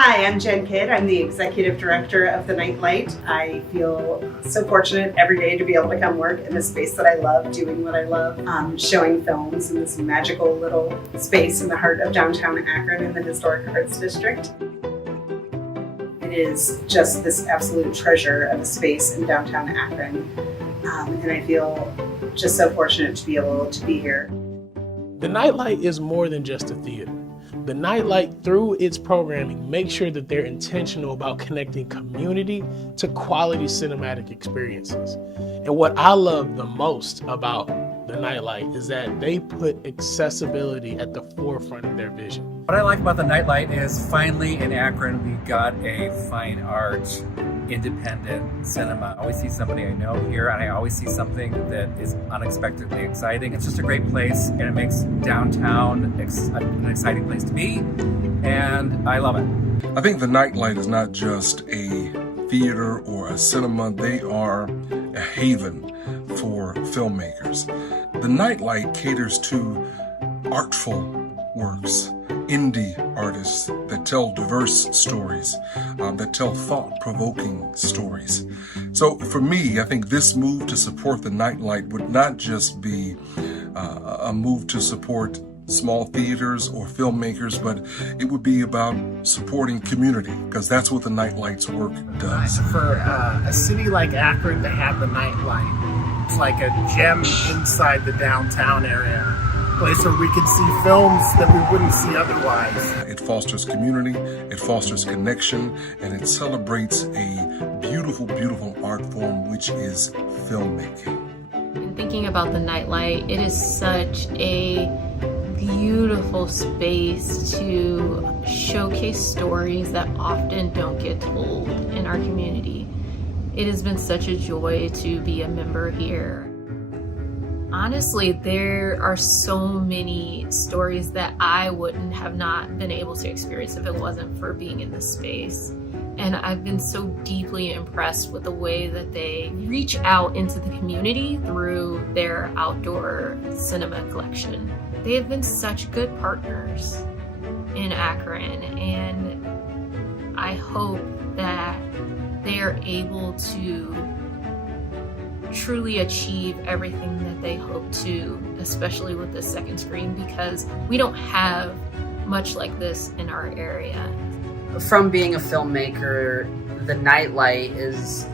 Hi, I'm Jen Kidd. I'm the Executive Director of the Nightlight. I feel so fortunate every day to be able to come work in a space that I love, doing what I love, showing films in this magical little space in the heart of downtown Akron in the Historic Arts District. It is just this absolute treasure of a space in downtown Akron, and I feel just so fortunate to be able to be here. The Nightlight is more than just a theater. The Nightlight, through its programming, makes sure that they're intentional about connecting community to quality cinematic experiences. And what I love the most about the Nightlight is that they put accessibility at the forefront of their vision. What I like about the Nightlight is finally in Akron we got a fine art, independent cinema. I always see somebody I know here, and I always see something that is unexpectedly exciting. It's just a great place, and it makes downtown an exciting place to be, and I love it. I think the Nightlight is not just a theater or a cinema. They are a haven for filmmakers. The Nightlight caters to artful works, indie artists that tell diverse stories, that tell thought-provoking stories. So for me, I think this move to support the Nightlight would not just be a move to support small theaters or filmmakers, but it would be about supporting community, because that's what the Nightlight's work does. For a city like Akron to have the Nightlight, it's like a gem inside the downtown area. Place where we can see films that we wouldn't see otherwise. It fosters community, it fosters connection, and it celebrates a beautiful, beautiful art form, which is filmmaking. And thinking about the Nightlight, it is such a beautiful space to showcase stories that often don't get told in our community. It has been such a joy to be a member here. Honestly, there are so many stories that I wouldn't have not been able to experience if it wasn't for being in this space. And I've been so deeply impressed with the way that they reach out into the community through their outdoor cinema collection. They have been such good partners in Akron, and I hope that they are able to truly achieve everything that they hope to, especially with the second screen, because we don't have much like this in our area. From being a filmmaker, the Nightlight is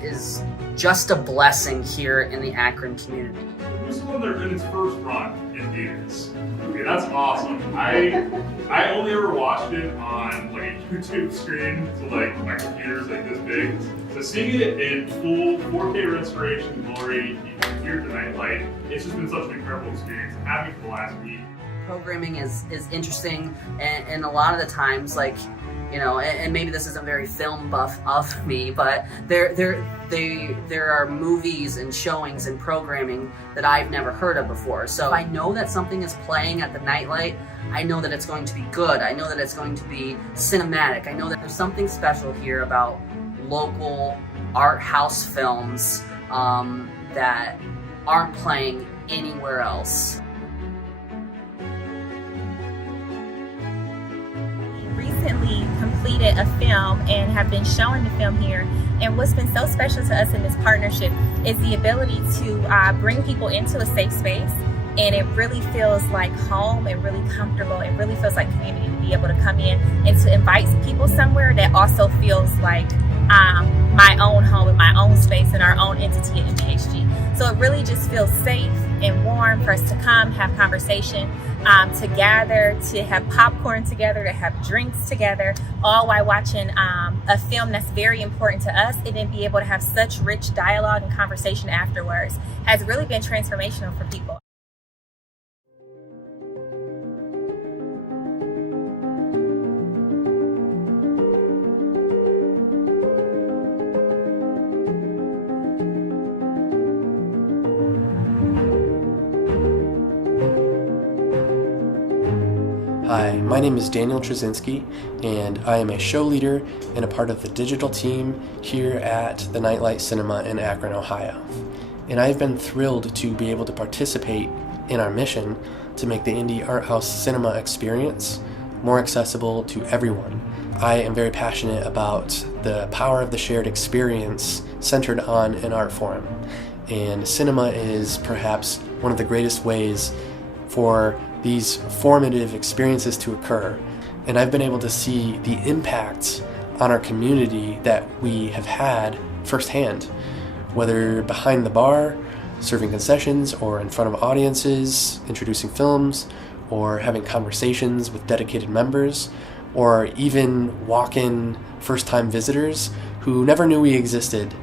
just a blessing here in the Akron community. Who's the one that in its first run in theaters? Okay, that's awesome. I only ever watched it on like a YouTube screen, so like my computer's like this big. So seeing it in full 4K restoration glory, you can hear the Nightlight. It's just been such an incredible experience. Having it for the last week. Programming is interesting, and a lot of the times, like, you know, and maybe this isn't very film buff of me, but there are movies and showings and programming that I've never heard of before. So if I know that something is playing at the Nightlight, I know that it's going to be good. I know that it's going to be cinematic. I know that there's something special here about local art house films that aren't playing anywhere else. Recently completed a film and have been showing the film here, and what's been so special to us in this partnership is the ability to bring people into a safe space, and it really feels like home and really comfortable. It really feels like community to be able to come in and to invite people somewhere that also feels like my own home and my own space and our own entity at MPHG. So it really just feels safe and warm for us to come, have conversation, to gather, to have popcorn together, to have drinks together, all while watching a film that's very important to us, and then be able to have such rich dialogue and conversation afterwards has really been transformational for people. Hi, my name is Daniel Trzynski, and I am a show leader and a part of the digital team here at the Nightlight Cinema in Akron, Ohio. And I've been thrilled to be able to participate in our mission to make the indie art house cinema experience more accessible to everyone. I am very passionate about the power of the shared experience centered on an art form. And cinema is perhaps one of the greatest ways for these formative experiences to occur. And I've been able to see the impact on our community that we have had firsthand, whether behind the bar, serving concessions, or in front of audiences, introducing films, or having conversations with dedicated members, or even walk-in first-time visitors who never knew we existed,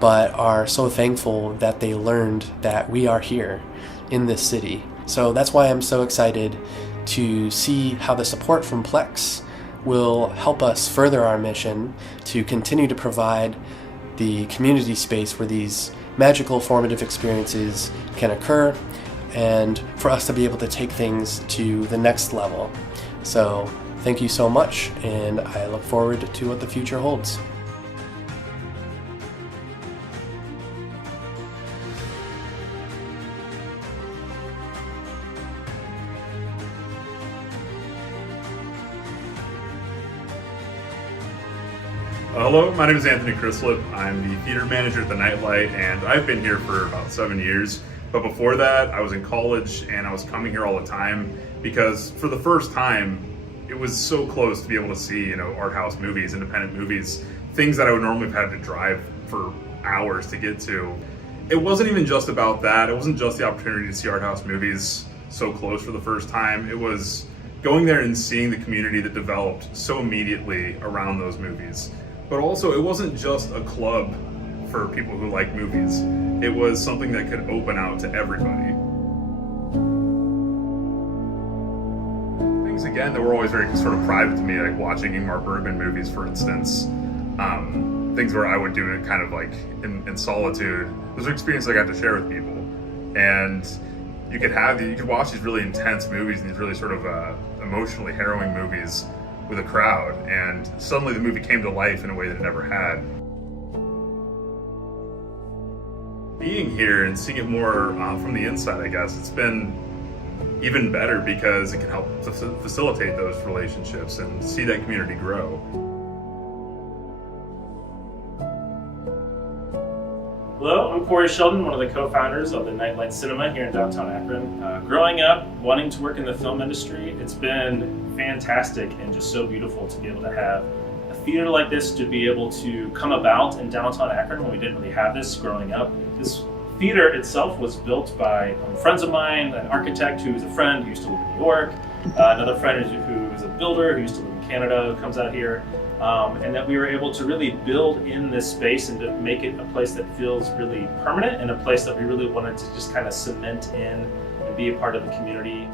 but are so thankful that they learned that we are here in this city. So that's why I'm so excited to see how the support from Plex will help us further our mission to continue to provide the community space where these magical formative experiences can occur, and for us to be able to take things to the next level. So thank you so much, and I look forward to what the future holds. Hello, my name is Anthony Crislip. I'm the theater manager at the Nightlight, and I've been here for about 7 years. But before that, I was in college, and I was coming here all the time because for the first time, it was so close to be able to see, art house movies, independent movies, things that I would normally have had to drive for hours to get to. It wasn't even just about that. It wasn't just the opportunity to see art house movies so close for the first time. It was going there and seeing the community that developed so immediately around those movies. But also, it wasn't just a club for people who like movies. It was something that could open out to everybody. Things, again, that were always very sort of private to me, like watching Ingmar Bergman movies, for instance. Things where I would do it kind of like in solitude. Those are experiences I got to share with people. And you could watch these really intense movies and these really sort of emotionally harrowing movies with a crowd, and suddenly the movie came to life in a way that it never had. Being here and seeing it more from the inside, I guess, it's been even better because it can help to facilitate those relationships and see that community grow. Hello, I'm Corey Sheldon, one of the co-founders of the Nightlight Cinema here in downtown Akron. Growing up, wanting to work in the film industry, it's been fantastic and just so beautiful to be able to have a theater like this to be able to come about in downtown Akron when we didn't really have this growing up. This theater itself was built by friends of mine, an architect who is a friend who used to live in New York, another friend who is a builder who used to live in Canada who comes out here. And that we were able to really build in this space and to make it a place that feels really permanent and a place that we really wanted to just kind of cement in and be a part of the community.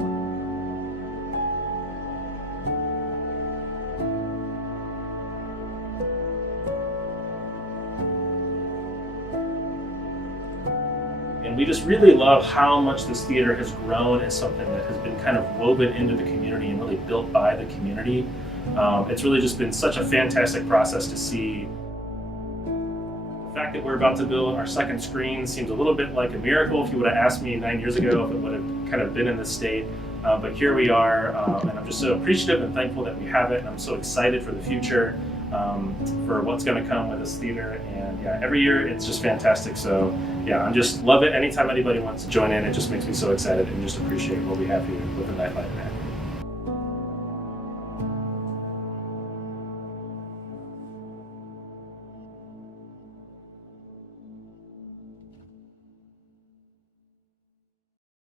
And we just really love how much this theater has grown as something that has been kind of woven into the community and really built by the community. It's really just been such a fantastic process to see. The fact that we're about to build our second screen seems a little bit like a miracle if you would have asked me 9 years ago if it would have kind of been in this state. But here we are, and I'm just so appreciative and thankful that we have it, and I'm so excited for the future, for what's going to come with this theater. And yeah, every year it's just fantastic. So yeah, I just love it. Anytime anybody wants to join in, it just makes me so excited and just appreciate what we have here with the Nightlight.